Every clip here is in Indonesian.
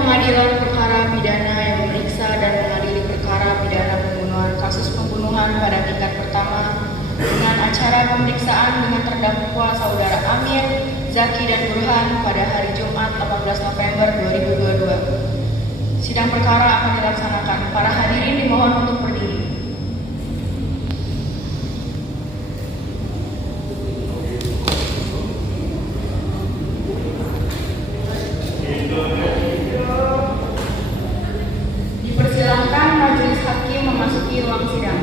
Pengadilan Perkara Pidana yang memeriksa dan mengadili perkara pidana pembunuhan kasus pembunuhan pada tingkat pertama dengan acara pemeriksaan dengan terdakwa saudara Amir, Zaki dan Burhan pada hari Jumat 18 November 2022. Sidang perkara akan dilaksanakan. Para hadirin dimohon untuk berdiri. Dipersilakan majelis hakim memasuki ruang sidang.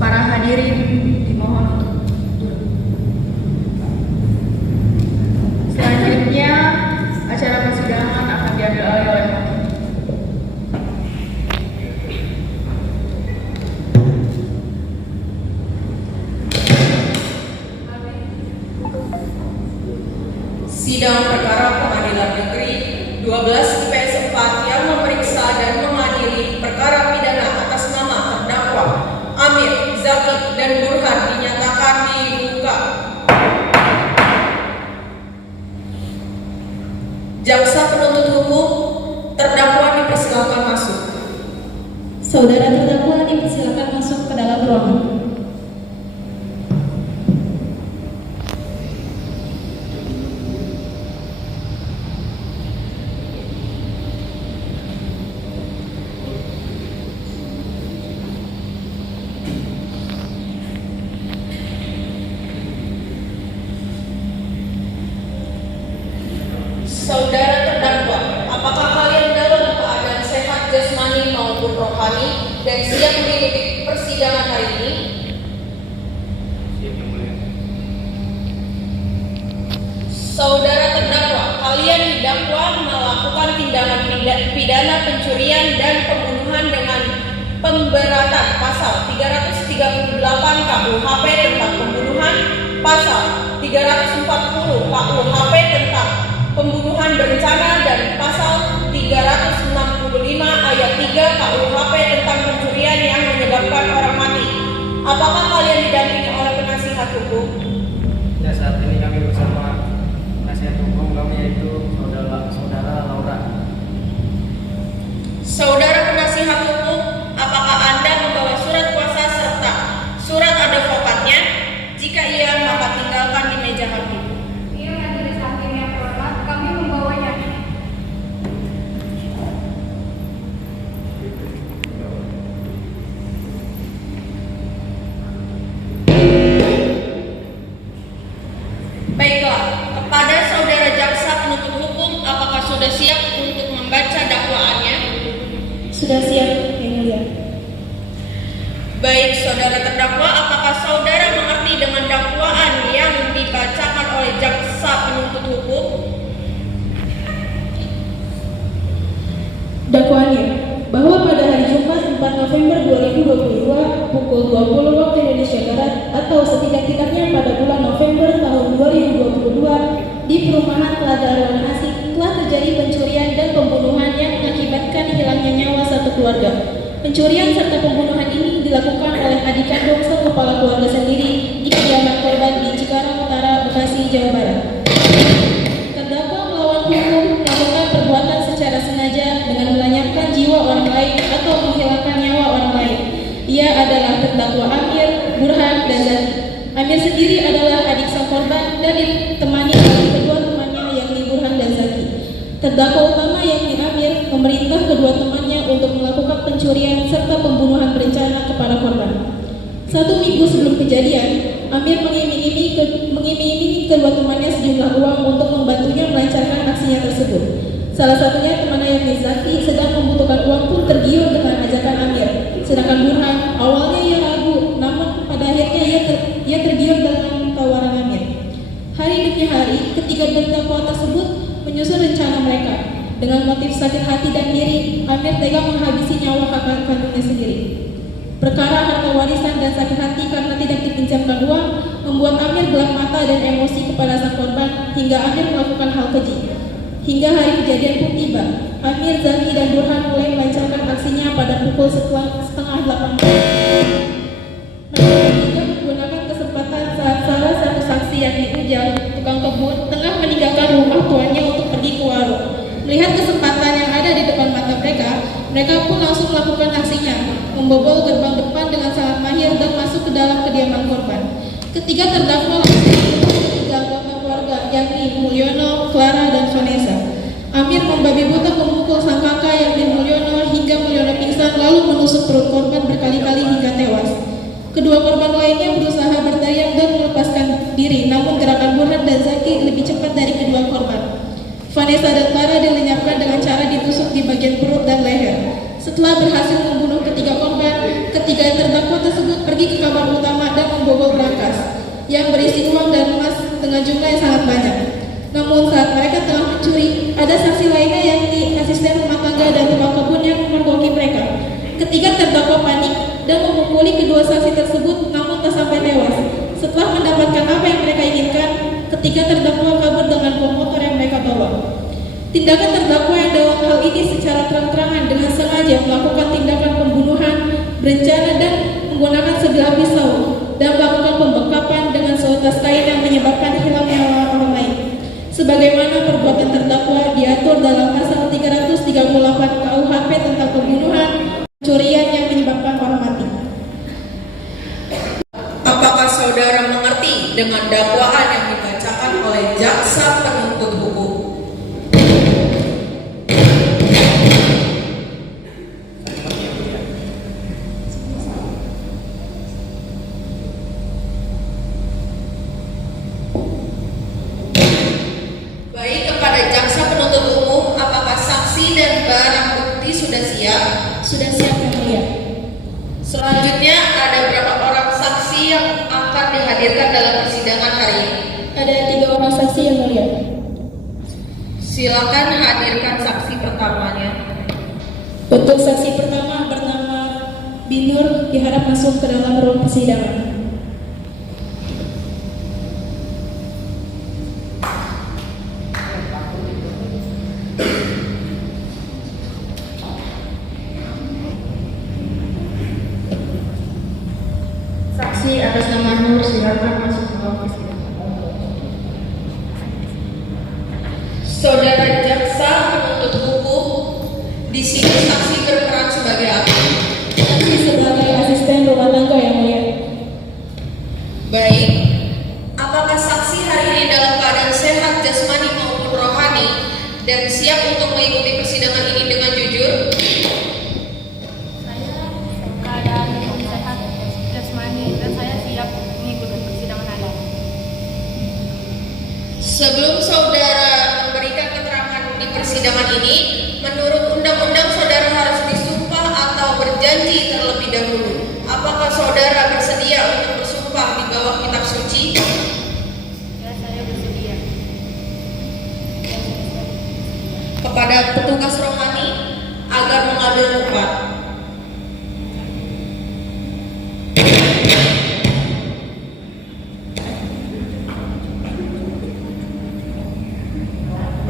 Para hadirin dimohon untuk duduk. Selanjutnya, acara persidangan akan diambil alih oleh hakim. Sidang perkara Pengadilan Negeri 12 IPS 4 yang memeriksa dan mengadili perkara pidana atas nama terdakwa Amir, Zaki, dan Burhan dinyatakan dibuka. Jaksa penuntut umum, terdakwa dipersilakan masuk. Saudara terdakwa dipersilakan masuk ke dalam ruangan. Saudara terdakwa, apakah kalian dalam keadaan sehat jasmani maupun rohani dan siap mengikuti persidangan hari ini? Saudara terdakwa, kalian didakwa melakukan tindakan pidana pencurian dan pembunuhan dengan pemberatan pasal 338 KUHP tentang pembunuhan, pasal 340 KUHP tentang pembunuhan berencana, dan pasal 365 ayat 3 KUHP tentang pencurian yang menyebabkan orang mati. Apakah kalian didampingi oleh penasihat hukum? Ya, saat ini kami bersama penasihat hukum kami, yaitu saudara Laura. Saudara penasihat hukum, apakah Anda membawa surat kuasa serta surat advokatnya? Jika iya, maka tinggalkan di meja hakim. Iya, majelis hakim yang terhormat, kami membawanya. Baiklah, kepada saudara jaksa penuntut hukum, apakah sudah siap untuk membaca dakwaannya? Sudah siap, Yang Mulia. Baik, saudara terdakwa, apakah saudara mengerti dengan dakwaan yang dibacakan oleh jaksa penuntut hukum? Dakwaannya bahwa pada hari Jumat 4 November 2022 pukul 20 waktu Indonesia Barat atau setidak-tidaknya pada bulan November tahun 2022 di perumahan Telaga Arwana Asih telah terjadi pencurian dan pembunuhan yang mengakibatkan hilangnya nyawa satu keluarga. Pencurian serta pembunuhan ini dilakukan oleh adik kandung sang kepala keluarga sendiri di kediaman korban di Cikarang Utara, Bekasi, Jawa Barat. Terdakwa melawan hukum melakukan perbuatan secara sengaja dengan melenyapkan jiwa orang lain atau menghilangkan nyawa orang lain. Ia adalah terdakwa Amir, Burhan, dan Zaki. Amir sendiri adalah adik sang korban dan ditemani oleh kedua temannya yakni Burhan dan Zaki. Terdakwa utama yakni Amir memerintah kedua temannya untuk melakukan pencurian serta pembunuhan berencana kepada korban. 1 minggu sebelum kejadian, Amir mengiming-imingi kedua temannya sejumlah uang untuk membantunya melancarkan aksinya tersebut. Salah satunya temannya yakni Zaki sedang membutuhkan uang pun tergiur dengan ajakan Amir. Sedangkan Burhan awalnya ia ragu, namun pada akhirnya ia tergiur dengan tawaran Amir. Hari demi hari, ketiga terdakwa tersebut menyusun rencana mereka. Dengan motif sakit hati dan diri, Amir tega menghabisi nyawa kakak kandungnya sendiri. Perkara harta warisan dan sakit hati karena tidak dipinjamkan uang membuat Amir gelap mata dan emosi kepada sang korban hingga Amir melakukan hal keji. Hingga hari kejadian pun tiba, Amir, Zaki, dan Burhan mulai melancarkan aksinya pada pukul setengah 8 malam. Mereka juga menggunakan kesempatan saat salah satu saksi yakni Ujang, tukang kebun, tengah meninggalkan rumah tuannya untuk pergi ke warung. Melihat kesempatan yang ada di depan mata mereka pun langsung melakukan aksinya, membobol gerbang depan dengan sangat mahir dan masuk ke dalam kediaman korban. Ketiga terdakwa langsung membunuh tiga anggota keluarga, yakni Mulyono, Clara, dan Vanessa. Amir membabi buta memukul sang kakak yakni Mulyono hingga Mulyono pingsan lalu menusuk perut korban berkali-kali hingga tewas. Kedua korban lainnya berusaha berteriak dan melepaskan diri, namun gerakan Burhan dan Zaki lebih cepat dari kedua korban. Vanessa dan Clara dilenyapkan dengan cara ditusuk di bagian perut dan leher. Setelah berhasil membunuh ketiga korban, ketiga terdakwa tersebut pergi ke kamar utama dan membobol brankas yang berisi uang dan emas dengan jumlah yang sangat banyak. Namun saat mereka tengah mencuri, ada saksi lainnya yakni asisten rumah tangga dan tukang kebun yang memergoki mereka. Ketiga terdakwa panik dan memukuli kedua saksi tersebut, namun tak sampai tewas. Setelah mendapatkan apa yang mereka inginkan, ketiga terdakwa kabur dengan bom motor yang mereka bawa. Tindakan terdakwa yang dalam hal ini secara terang-terangan dengan sengaja melakukan tindakan pembunuhan berencana dan menggunakan sebilah pisau dan melakukan pembekapan dengan seutas kain yang menyebabkan hilangnya nyawa orang lain. Sebagaimana perbuatan terdakwa diatur dalam pasal 338 KUHP tentang pembunuhan, pencurian yang menyebabkan orang mati. Apakah saudara mengerti dengan dakwaan yang dibacakan oleh jaksa penuntut umum? Baik, kepada jaksa penuntut umum, apakah saksi dan barang bukti sudah siap? Sudah siap, Yang Mulia. Selanjutnya, ada berapa orang saksi yang akan dihadirkan dalam persidangan hari ini? Ada 3 orang saksi, Yang Mulia. Silakan hadirkan saksi pertamanya. Untuk saksi pertama bernama Binur diharap masuk ke dalam ruang persidangan. Saksi atas nama Nur silakan masuk ke ruang persidangan. Saudara jaksa penuntut hukum, di sini saksi berperan sebagai apa? Saksi sebagai asisten rumah tangga, Yang Mulia. Baik, apakah saksi hari ini dalam keadaan sehat jasmani maupun rohani dan siap untuk mengikuti persidangan ini dengan jujur? Saya keadaan sehat jasmani dan saya siap mengikuti persidangan hari ini. Sebelum saudara memberikan keterangan di persidangan ini, menurut undang-undang saudara harus disumpah atau berjanji terlebih dahulu. Apakah saudara bersedia untuk bersumpah di bawah kitab suci? Ya, saya bersedia. Kepada petugas rohani agar mengambil tempat.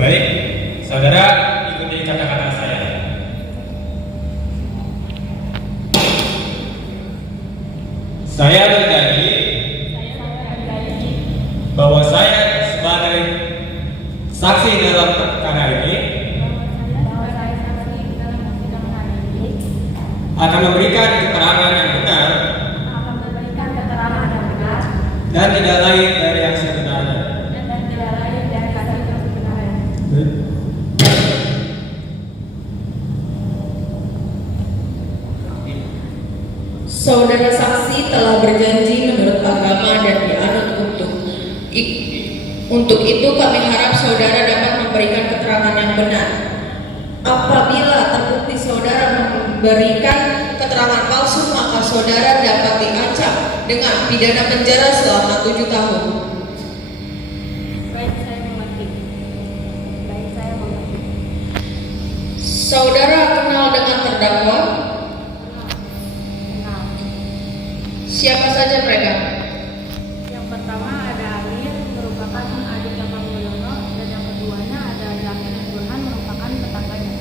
Baik, saudara ikuti kata-kata saya. Saya berjanji bahwa saya sebagai saksi dalam perkara ini akan memberikan keterangan yang benar dan tidak lain dari yang sebenarnya. Saudara saksi telah berjanji menurut agama dan dianut untuk itu kami harap saudara dapat memberikan keterangan yang benar. Apabila terbukti saudara memberikan keterangan palsu, maka saudara dapat diancam dengan pidana penjara selama 7 tahun. Baik, saya mengerti. Saudara kenal dengan terdakwa? Siapa saja mereka? Yang pertama ada Amir, merupakan adiknya Pak Mulyono, dan yang keduanya ada Zaki dan Burhan, merupakan tetangganya.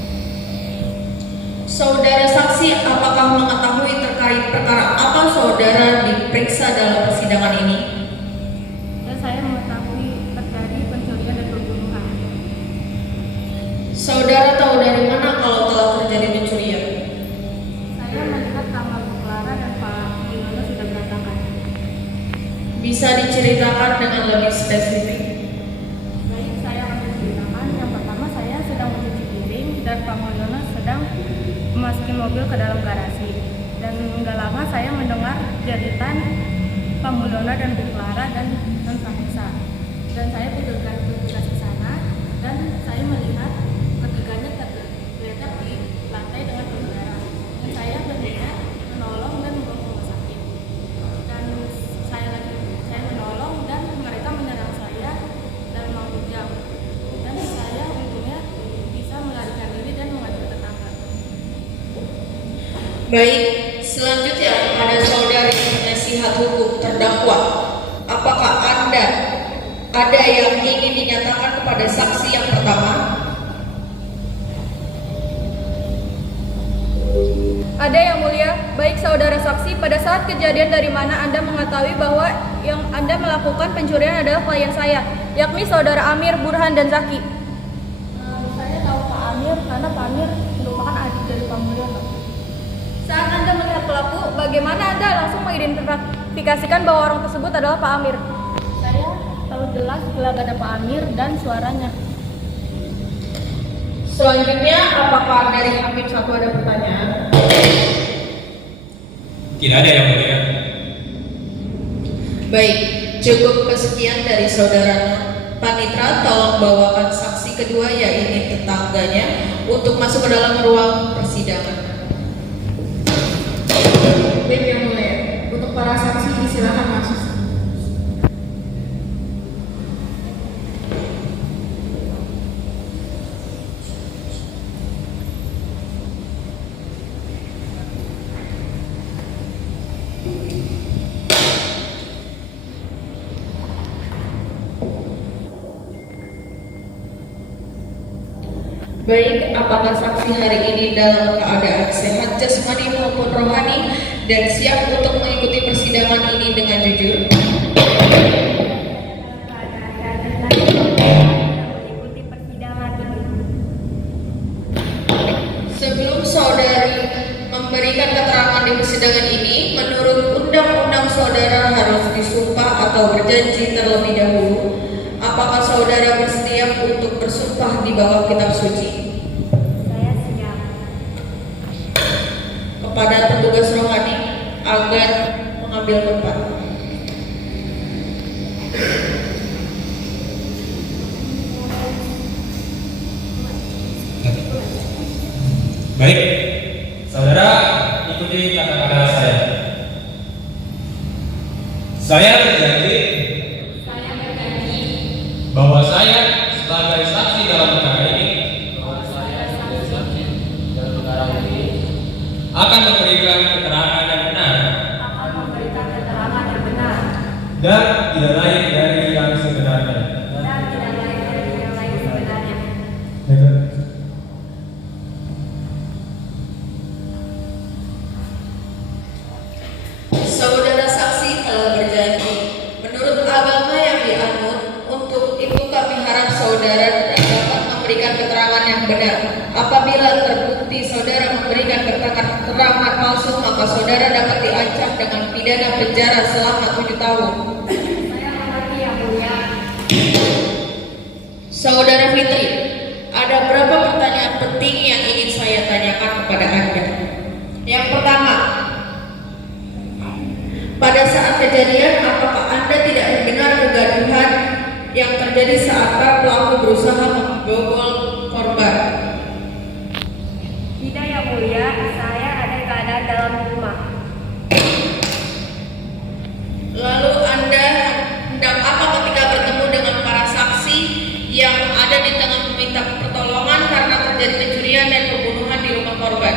Saudara saksi, apakah mengetahui terkait perkara apa saudara diperiksa dalam persidangan ini? Dan saya mengetahui terjadi pencurian dan pembunuhan. Saudara tahu dari mana kalau telah terjadi pencurian? Saya melihat kamar Bu Clara dan Pak Mulyono sudah berantakan. Bisa diceritakan dengan lebih spesifik? Baik, saya akan menceritakan. Yang pertama, saya sedang mencuci piring dan Pak Mulyono sedang memasuki mobil ke dalam garasi. Dan nggak lama saya mendengar jeritan Pak Mulyono dan Bu Clara dan Vanessa. Dan saya bergegas ke sana dan saya melihat ketiganya tergeletak di lantai dengan berdarah. Dan saya berniat menolong dan membawa ke rumah sakit. Dan saya menolong dan mereka menyerang saya dan menghujam. Dan saya untungnya bisa melarikan diri dan mengadu ke tetangga. Baik, selanjutnya kepada saudari penasihat hukum terdakwa. Apakah Anda ada yang ingin dinyatakan kepada saksi yang pertama? Ada yang mulia, baik saudara saksi, pada saat kejadian dari mana Anda mengetahui bahwa yang Anda melakukan pencurian adalah klien saya, yakni saudara Amir, Burhan, dan Zaki? Saya tahu Pak Amir karena Pak Amir merupakan adik dari Pak Mulyono. Saat Anda melihat pelaku, bagaimana Anda langsung mengidentifikasikan bahwa orang tersebut adalah Pak Amir? Saya tahu jelas gelagatnya Pak Amir dan suaranya. Selanjutnya, apakah dari Hakim 1 ada pertanyaan? Tidak ada yang mulia. Baik, cukup kesekian dari saudara Panitra. Tolong bawakan saksi kedua, yaitu tetangganya, untuk masuk ke dalam ruang persidangan. Baik yang mulia, untuk para saksi disilakan masuk. Baik, apakah saksi hari ini dalam keadaan sehat jasmani maupun rohani dan siap untuk mengikuti persidangan ini dengan jujur? Mengikuti persidangan ini. Sebelum saudari memberikan keterangan di persidangan ini, menurut undang-undang saudara harus disumpah atau berjanji terlebih dahulu. Apakah saudara bersedia untuk bersumpah di bawah kitab suci? Saya siap. Kepada petugas rohani agar mengambil tempat. Baik, saudara ikuti kata-kata saya. Saya berjanji bahwa saya sebagai saksi dalam perkara ini akan memberikan keterangan yang benar dan tidak lain dari yang sebenarnya. Saudara saksi telah berjanji menurut agama yang dianut untuk itu kami harap saudara dapat memberikan keterangan yang benar. Apabila terbukti saudara memberikan keterangan palsu, maka saudara dapat diancam dengan pidana penjara selama 7 tahun. Saya mengerti yang mulia. Saudara Fitri, ada berapa pertanyaan penting yang ingin saya tanyakan kepada Anda? Yang pertama, pada saat kejadian, apakah Anda tidak mendengar kegaduhan yang terjadi saat para pelaku berusaha membobol korban? Tidak yang mulia, saya ada keadaan dalam rumah. Lalu Anda hendak apa ketika bertemu dengan para saksi yang ada di tengah meminta pertolongan karena terjadi pencurian dan pembunuhan di rumah korban?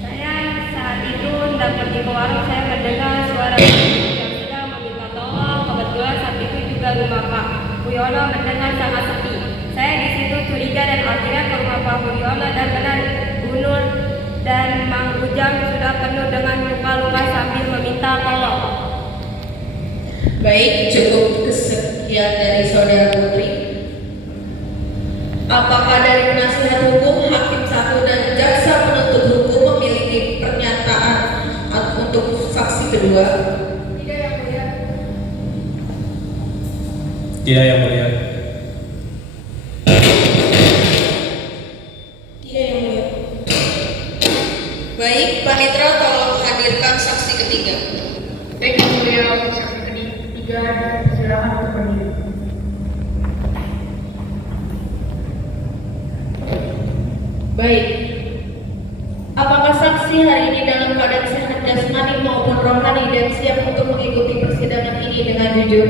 Saya saat itu hendak pergi ke ke warung saya mendengar suara yang sedang meminta tolong. Kebetulan saat itu juga rumah Pak Wiono mendengar sangat sepi. Saya di situ curiga dan akhirnya ke rumah Pak Wiono dan benar Bu Nur dan Mang Ujang sudah penuh dengan luka-luka sambil meminta tolong. Baik, cukup kesekian dari Saudara Putri. Apakah dari penasihat hukum, hakim satu dan jaksa penuntut hukum memiliki pernyataan untuk saksi kedua? Tidak, Yang Mulia. Tidak, Yang Mulia. Tidak, Yang Mulia. Baik, Panitra tolong hadirkan saksi ketiga. Baik, Yang Mulia, untuk saksi ketiga, silakan untuk berdiri. Baik. Apakah saksi hari ini dalam keadaan sehat jasmani maupun rohani dan siap untuk mengikuti persidangan ini dengan jujur?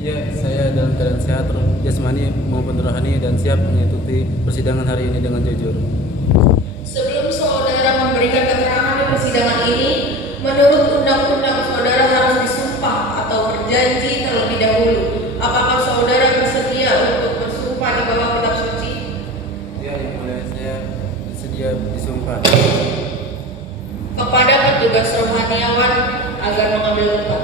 Ya, saya dalam keadaan sehat jasmani maupun rohani dan siap mengikuti persidangan hari ini dengan jujur. Sebelum saudara memberikan keterangan di persidangan ini, menurut undang-undang saudara harus disumpah atau berjanji terlebih dahulu. Apakah saudara bersedia untuk bersumpah di bawah kitab suci? Ya, yang mulia, saya bersedia disumpah. Kepada petugas rohaniawan agar mengambil tempat.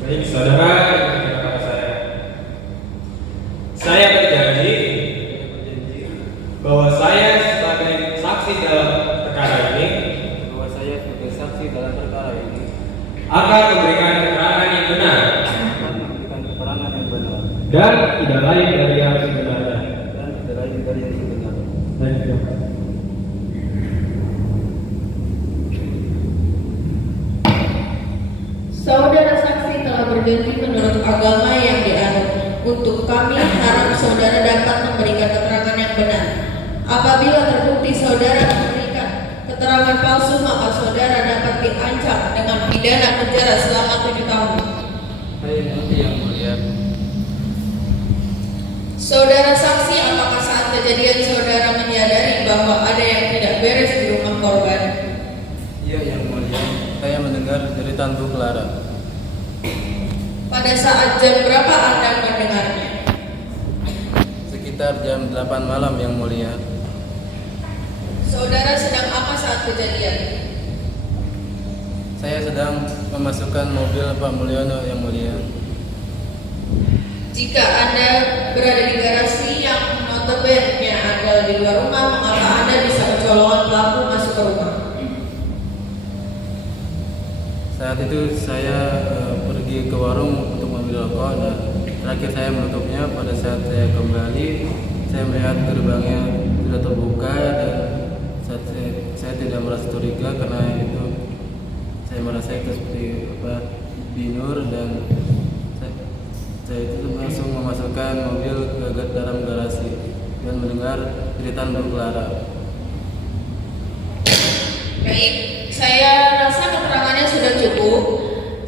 Baik, saudara, ikuti kata saya. Saya berjanji bahwa saya sebagai saksi dalam perkara ini akan memberikan keterangan yang benar dan tidak lain dari yang sebenarnya. Saudara saksi telah berjanji menurut agama yang dianut. Untuk kami harap saudara dapat memberikan keterangan yang benar. Apabila terbukti saudara memberikan keterangan palsu, maka saudara dapat diancam dengan pidana penjara selama 7 tahun. Saya mengerti, yang mulia. Saudara saksi, apakah saat kejadian saudara menyadari bahwa ada yang tidak beres di rumah korban? Iya, yang mulia. Saya mendengar jeritan Bu Clara. Pada saat jam berapa Anda mendengarnya? Sekitar jam 8 malam, yang mulia. Saudara sedang apa saat kejadian? Saya sedang memasukkan mobil Pak Mulyono, yang mulia. Jika Anda berada di garasi yang notabene ada di luar rumah, mengapa Anda bisa mencolongan pelaku masuk ke rumah? Saat itu saya pergi ke warung untuk mengambil rokok dan terakhir saya menutupnya. Pada saat saya kembali, saya melihat gerbangnya sudah terbuka dan saya tidak merasa curiga karena itu saya merasa itu seperti binur dan saya itu langsung memasukkan mobil ke dalam garasi dan mendengar jeritan Bu Clara. Baik, saya rasa keterangannya sudah cukup.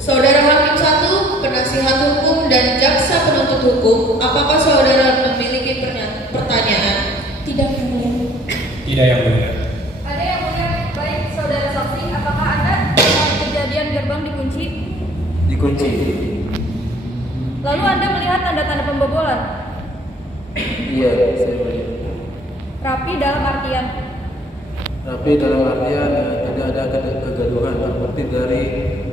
Saudara Hakim 1, penasihat hukum dan jaksa penuntut hukum, apakah saudara memiliki pertanyaan? Tidak, Yang Mulia. Tidak, Yang Mulia. Ada yang mulia. Baik, saudara saksi, apakah Anda saat kejadian gerbang dikunci? Dikunci. Lalu Anda melihat tanda-tanda pembobolan? Iya, saya melihat. Rapi dalam artian Tapi dalam artian tidak ada kegaduhan seperti dari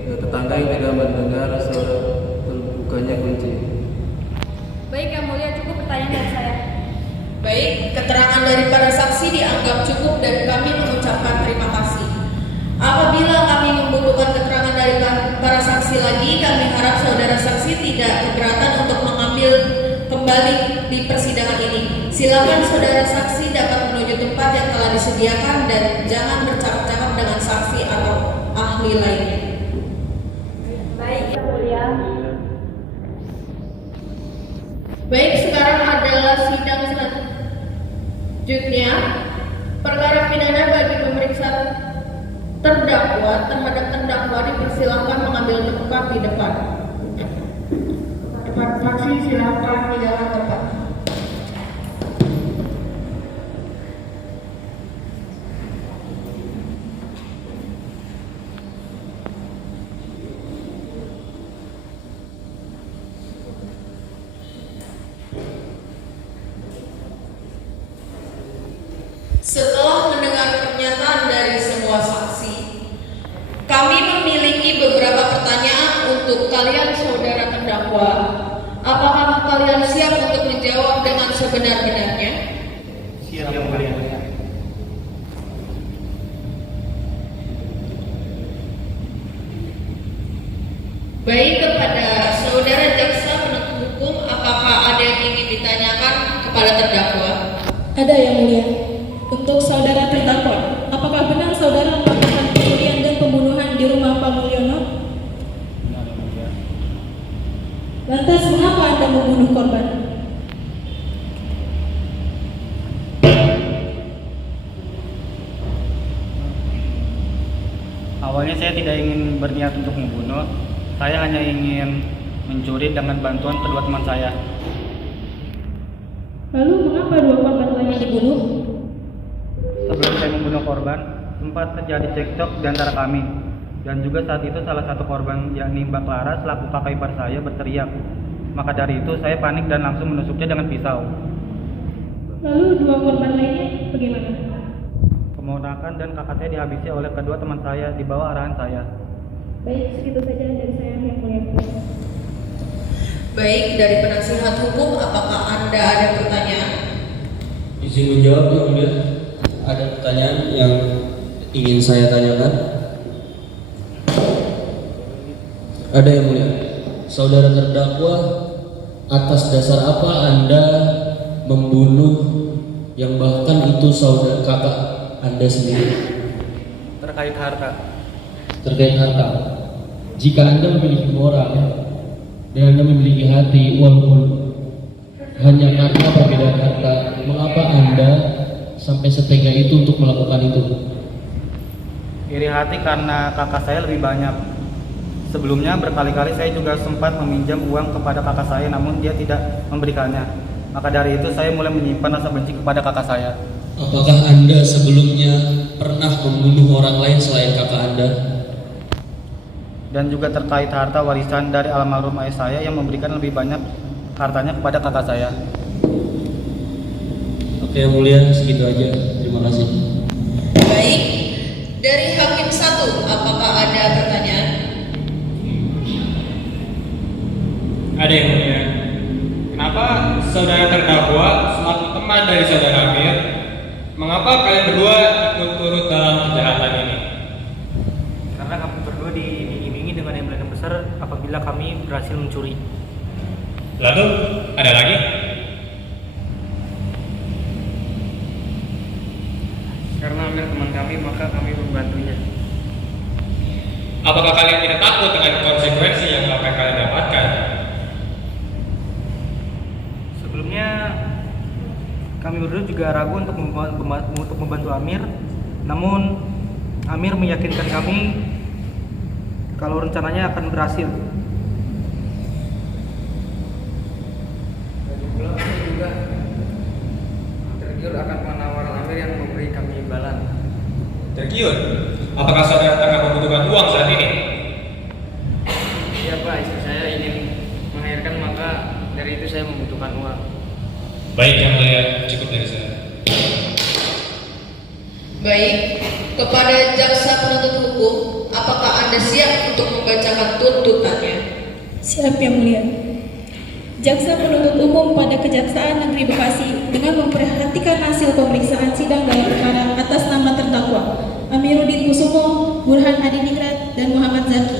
tetangga yang tidak mendengar suara terbukanya kunci. baik, Yang Mulia, cukup pertanyaan dari saya. Baik, keterangan dari para saksi dianggap cukup dan kami mengucapkan terima kasih. Apabila kami membutuhkan keterangan dari para saksi lagi, kami harap saudara saksi tidak keberatan untuk mengambil kembali di persidangan ini. Silakan saudara saksi dapat menuju tempat yang telah disediakan dan jangan bercakap-cakap dengan saksi atau ahli lainnya. Baik, Yang Mulia. Baik, sekarang adalah sidang selanjutnya. Perkara pidana bagi pemeriksa terdakwa terhadap terdakwa dipersilakan mengambil tempat di depan. Saksi silakan di dalam tempat. Setelah mendengar pernyataan dari semua saksi, kami memiliki beberapa pertanyaan untuk kalian saudara terdakwa. Apakah kalian siap untuk menjawab dengan sebenar-benarnya? Siap, Yang Mulia. Baik, kepada saudara jaksa penuntut hukum, apakah ada yang ingin ditanyakan kepada terdakwa? Ada, Yang Mulia. Untuk saudara terdakwa, apakah benar saudara melakukan pencurian dan pembunuhan di rumah Pak Mulyono? Benar, Yang Mulia. Lantas mengapa Anda membunuh korban? Awalnya saya tidak ingin berniat untuk membunuh. Saya hanya ingin mencuri dengan bantuan kedua teman saya. Lalu mengapa dua korban lainnya dibunuh? Sebelum saya membunuh korban, sempat terjadi cekcok di antara kami. Dan juga saat itu salah satu korban, yakni Mbak Clara selaku kakak ipar saya, berteriak. Maka dari itu saya panik dan langsung menusuknya dengan pisau. Lalu dua korban lainnya bagaimana? Keponakan dan kakak saya dihabisi oleh kedua teman saya di bawah arahan saya. Baik, segitu saja dari saya, Yang Mulia. Baik, dari penasihat hukum, apakah Anda ada pertanyaan? Izin menjawab, Yang Mulia. Ada pertanyaan yang ingin saya tanyakan. Ada, Yang Mulia. Saudara terdakwa, atas dasar apa Anda membunuh yang bahkan itu saudara kakak Anda sendiri? Terkait harta. Terkait harta. Jika Anda memiliki moral dan Anda memiliki hati, walaupun hanya karena perbedaan harta, mengapa Anda sampai setega itu untuk melakukan itu? Iri hati karena kakak saya lebih banyak. Sebelumnya berkali-kali saya juga sempat meminjam uang kepada kakak saya, namun dia tidak memberikannya. Maka dari itu saya mulai menyimpan rasa benci kepada kakak saya. Apakah Anda sebelumnya pernah membunuh orang lain selain kakak Anda? Dan juga terkait harta warisan dari almarhum ayah saya yang memberikan lebih banyak hartanya kepada kakak saya. Oke, Yang Mulia, segitu aja. Terima kasih. Baik, dari Hakim 1, apakah ada pertanyaan? Ada, Yang Mulia. Kenapa saudara terdakwa selaku teman dari saudara Amir, mengapa kalian berdua ikut turut dalam kejahatan ini? Karena kami berdua diiming-imingi dengan imbalan yang besar apabila kami berhasil mencuri. Lalu, ada lagi? Karena Amir teman kami, maka kami membantunya. Apakah kalian tidak takut dengan konsekuensi yang akan kalian dapatkan? Sebelumnya kami berdua juga ragu untuk membantu Amir. Namun Amir meyakinkan kami kalau rencananya akan berhasil. Dan pula kami juga tergiur akan penawaran Amir yang memberi kami imbalan. Tergiur? Apakah saudara tengah membutuhkan uang saat ini? Iya Pak, istri saya ingin melahirkan, maka dari itu saya membutuhkan uang. Baik, Yang Mulia, cukup dari saya. Baik, kepada jaksa penuntut hukum, apakah Anda siap untuk membacakan tuntutannya? Siap, Yang Mulia. Jaksa penuntut umum pada Kejaksaan Negeri Bekasi dengan memperhatikan hasil pemeriksaan sidang dalam perkara atas nama terdakwa Amiruddin Kusumo, Burhan Adiningrat, dan Muhammad Zaki.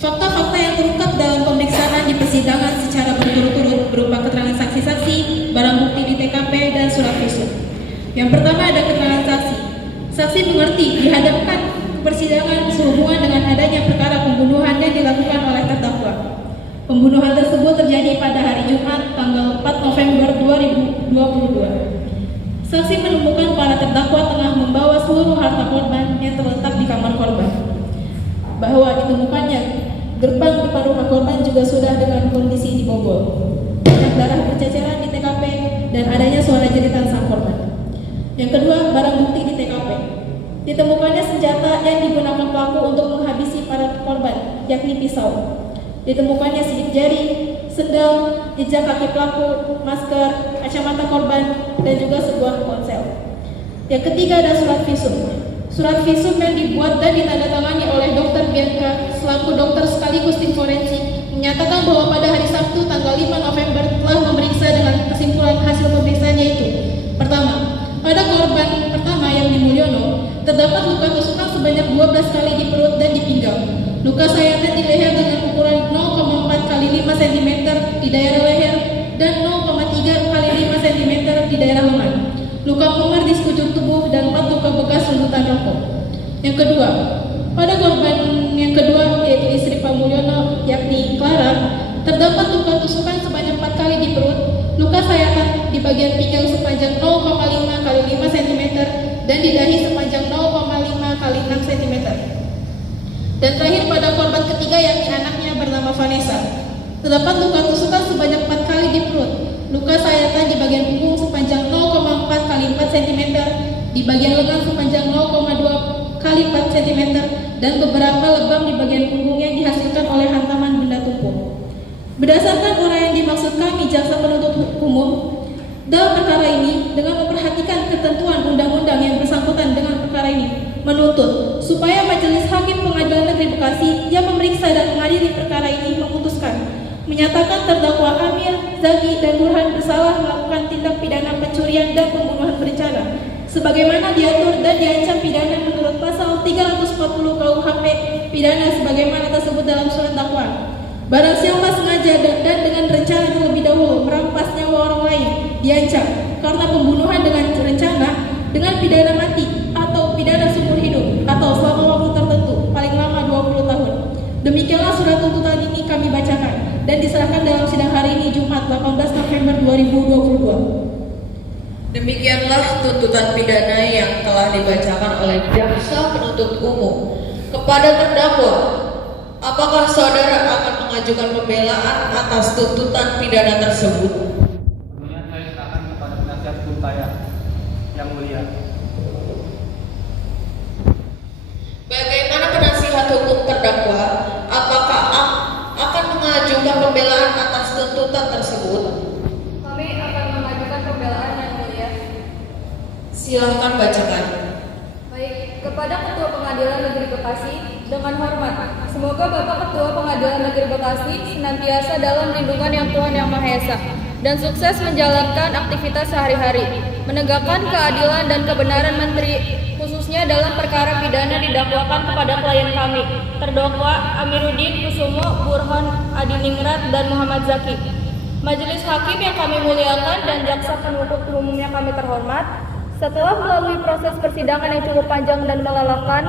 Fakta-fakta yang terungkap dalam pemeriksaan di persidangan secara berturut-turut berupa keterangan saksi-saksi, barang bukti di TKP, dan surat visum. Yang pertama ada keterangan saksi. Saksi mengerti dihadapkan ke persidangan sehubungan dengan adanya perkara pembunuhan yang dilakukan oleh terdakwa. Pembunuhan tersebut terjadi pada hari Jumat tanggal 4 November 2022. Saksi menemukan para terdakwa tengah membawa seluruh harta korban yang terletak di kamar korban. Bahwa ditemukannya gerbang depan rumah korban juga juga sudah dengan kondisi dibobol. Banyak darah berceceran di TKP dan adanya suara jeritan sang korban. Yang kedua, barang bukti di TKP. Ditemukannya senjata yang digunakan pelaku untuk menghabisi para korban, yakni pisau. Ditemukannya sidik jari, sendal, jejak kaki pelaku, masker, kacamata korban, dan juga sebuah ponsel. Yang ketiga ada surat visum. Surat visum yang dibuat dan ditandatangani oleh Dr. Bianca selaku dokter sekaligus tim forensik menyatakan bahwa pada hari Sabtu tanggal 5 November telah memeriksa dengan kesimpulan hasil pemeriksaannya yaitu: pertama, pada korban pertama yang di Mulyono terdapat luka tusukan sebanyak 12 kali di perut dan di pinggang. Luka sayatan di leher dengan ukuran 0,4 x 5 cm di daerah leher dan 0,3 x 5 cm di daerah lengan. Luka memar di sekujur tubuh dan 4 luka bekas runtutan rokok. Yang kedua, pada korban yang kedua yaitu istri Pak Mulyono yakni Clara, terdapat luka tusukan sebanyak 4 kali di perut, luka sayatan di bagian pinggang sepanjang 0,5 x 5 cm dan di dahi sepanjang 0,5 x 6 cm. Dan terakhir pada korban ketiga yakni anaknya bernama Vanessa, terdapat luka tusukan sebanyak 4 kali di perut, luka sayatan di bagian punggung sepanjang 0,4 x 4 cm, di bagian lengan sepanjang 0,2 x 4 cm, dan beberapa lebam di bagian punggungnya dihasilkan oleh hantaman benda tumpul. Berdasarkan uraian yang dimaksud kami jaksa penuntut umum dalam perkara ini, dengan memperhatikan ketentuan undang-undang yang bersangkutan dengan perkara ini, menuntut supaya Majelis Hakim Pengadilan Negeri Bekasi yang memeriksa dan mengadili perkara ini memutuskan menyatakan terdakwa Amir, Zaki, dan Burhan bersalah melakukan tindak pidana pencurian dan pembunuhan berencana sebagaimana diatur dan diancam pidana menurut pasal 340 KUHP pidana sebagaimana tersebut dalam surat dakwaan. Barang siapa sengaja dan dengan rencana terlebih dahulu merampas nyawa orang lain diancam karena pembunuhan dengan rencana dengan pidana mati atau pidana seumur hidup atau selama waktu tertentu paling lama 20 tahun. Demikianlah surat tuntutan ini kami bacakan dan diserahkan dalam sidang hari ini Jumat 18 November 2022. Demikianlah tuntutan pidana yang telah dibacakan oleh jaksa penuntut umum kepada terdakwa. Apakah saudara akan mengajukan pembelaan atas tuntutan pidana tersebut? Sebelumnya saya serahkan kepada penasihat hukum saya yang mulia. Bagaimana penasihat hukum terdakwa? Apakah akan mengajukan pembelaan atas tuntutan tersebut? Kami akan mengajukan pembelaan yang mulia. Silahkan bacakan. Baik, kepada Ketua Pengadilan Negeri Bekasi, dengan hormat, semoga Bapak Ketua Pengadilan Negeri Bekasi senantiasa dalam lindungan yang Tuhan Yang Maha Esa dan sukses menjalankan aktivitas sehari-hari, menegakkan keadilan dan kebenaran Menteri, khususnya dalam perkara pidana didakwakan kepada klien kami, terdakwa Amiruddin Kusumo, Burhan Adiningrat, dan Muhammad Zaki. Majelis Hakim yang kami muliakan dan jaksa penuntut umum yang kami terhormat, setelah melalui proses persidangan yang cukup panjang dan melelahkan,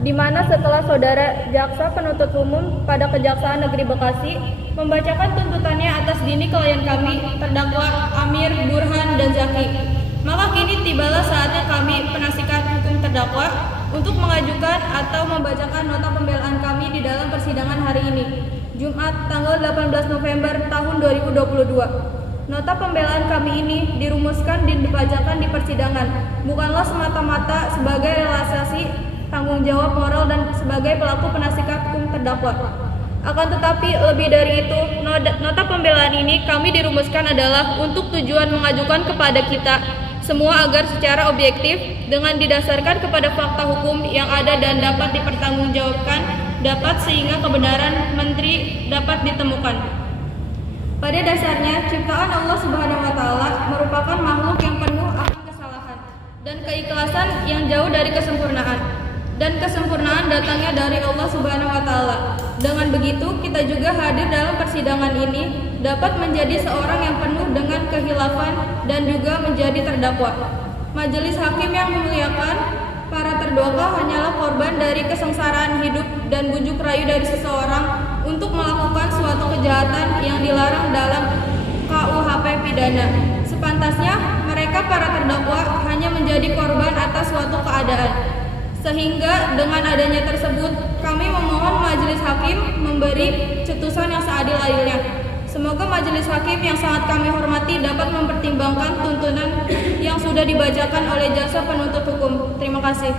di mana setelah saudara jaksa penuntut umum pada Kejaksaan Negeri Bekasi membacakan tuntutannya atas dini klien kami, terdakwa Amir, Burhan, dan Zaki, maka kini tibalah saatnya kami penasihat hukum terdakwa untuk mengajukan atau membacakan nota pembelaan kami di dalam persidangan hari ini, Jumat tanggal 18 November tahun 2022. Nota pembelaan kami ini dirumuskan dan dibacakan di persidangan bukanlah semata-mata sebagai realisasi tanggung jawab moral dan sebagai pelaku penasihat hukum terdakwa. Akan tetapi lebih dari itu, nota pembelaan ini kami dirumuskan adalah untuk tujuan mengajukan kepada kita semua agar secara objektif dengan didasarkan kepada fakta hukum yang ada dan dapat dipertanggungjawabkan dapat sehingga kebenaran menteri dapat ditemukan. Pada dasarnya, ciptaan Allah Subhanahu wa taala merupakan makhluk yang penuh akan kesalahan dan keikhlasan yang jauh dari kesempurnaan. Dan kesempurnaan datangnya dari Allah Subhanahu wa taala. Dengan begitu, kita juga hadir dalam persidangan ini dapat menjadi seorang yang penuh dengan kehilafan dan juga menjadi terdakwa. Majelis hakim yang memuliakan, para terdakwa hanyalah korban dari kesengsaraan hidup dan bujuk rayu dari seseorang untuk melakukan suatu kejahatan yang dilarang dalam KUHP pidana. Sepantasnya mereka para terdakwa hanya menjadi korban atas suatu keadaan. Sehingga dengan adanya tersebut, kami memohon majelis hakim memberi putusan yang seadil-adilnya. Semoga majelis hakim yang sangat kami hormati dapat mempertimbangkan tuntunan yang sudah dibacakan oleh jaksa penuntut hukum. Terima kasih.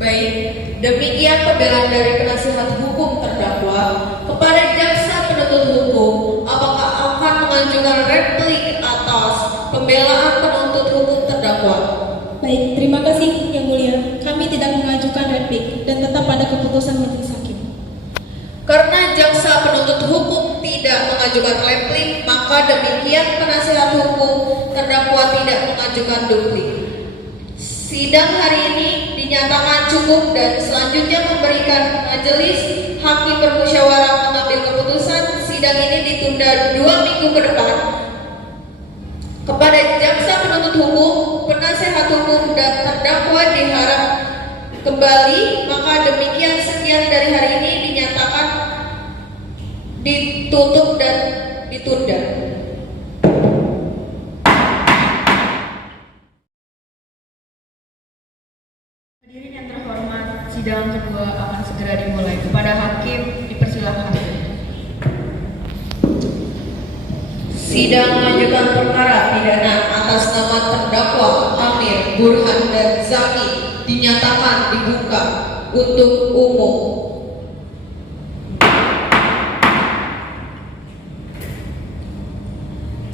Baik, demikian pembelaan dari penasihat hukum terdakwa kepada jaksa penuntut hukum. Apakah akan mengajukan replik atas pembelaan penuntut hukum terdakwa? Baik, terima kasih Yang Mulia. Kami tidak mengajukan replik dan tetap pada keputusan majelis hakim. Karena jaksa penuntut hukum tidak mengajukan replik, maka demikian penasihat hukum terdakwa tidak mengajukan duplik. Sidang hari ini dinyatakan cukup dan selanjutnya memberikan majelis hakim bermusyawarah mengambil keputusan. Sidang ini ditunda 2 minggu ke depan. Kepada jaksa penuntut hukum, penasihat hukum dan terdakwa diharap kembali. Maka demikian, sekian dari hari ini dinyatakan ditutup dan ditunda. Hadirin yang terhormat, sidang kedua akan segera dimulai. Kepada hakim dipersilakan. Sidang lanjutan perkara pidana atas nama terdakwa Amir, Burhan, dan Zaki dinyatakan dibuka untuk umum.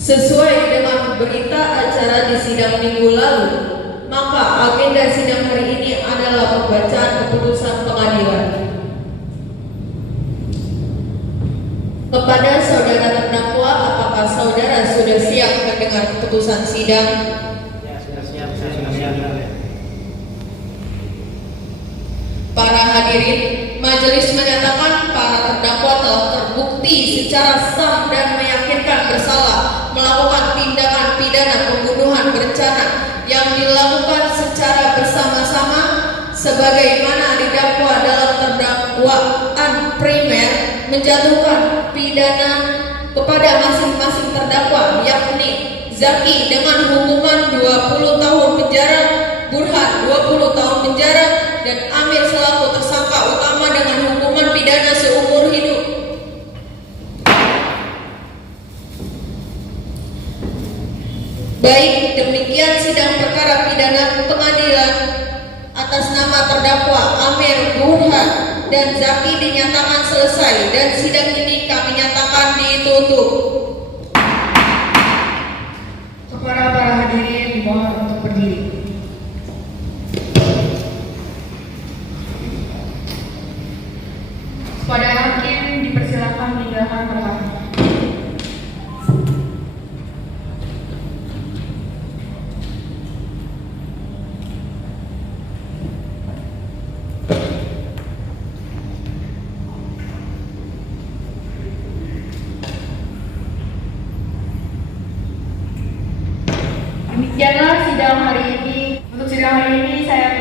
Sesuai dengan berita acara di sidang minggu lalu, maka agenda sidang hari ini adalah pembacaan keputusan pengadilan. Kepada saudara terdakwa, apakah saudara sudah siap mendengar keputusan sidang? Para hadirin, majelis menyatakan para terdakwa telah terbukti secara sah dan meyakinkan bersalah melakukan tindakan pidana pembunuhan berencana yang dilakukan secara bersama-sama sebagaimana didakwa dalam terdakwaan primer, menjatuhkan pidana kepada masing-masing terdakwa, yakni Zaki dengan hukuman 20 tahun penjara, Burhan 20 tahun penjara, dan Amir selaku tersangka utama dengan hukuman pidana seumur hidup. Baik, demikian sidang perkara pidana pengadilan atas nama terdakwa Amir, Burhan, dan Zaki dinyatakan selesai dan sidang ini kami nyatakan ditutup. Kepada para hadirin dimohon untuk berdiri. Kepada hakim dipersilakan meninggalkan perkara. Demikianlah sidang hari ini. Untuk sidang hari ini saya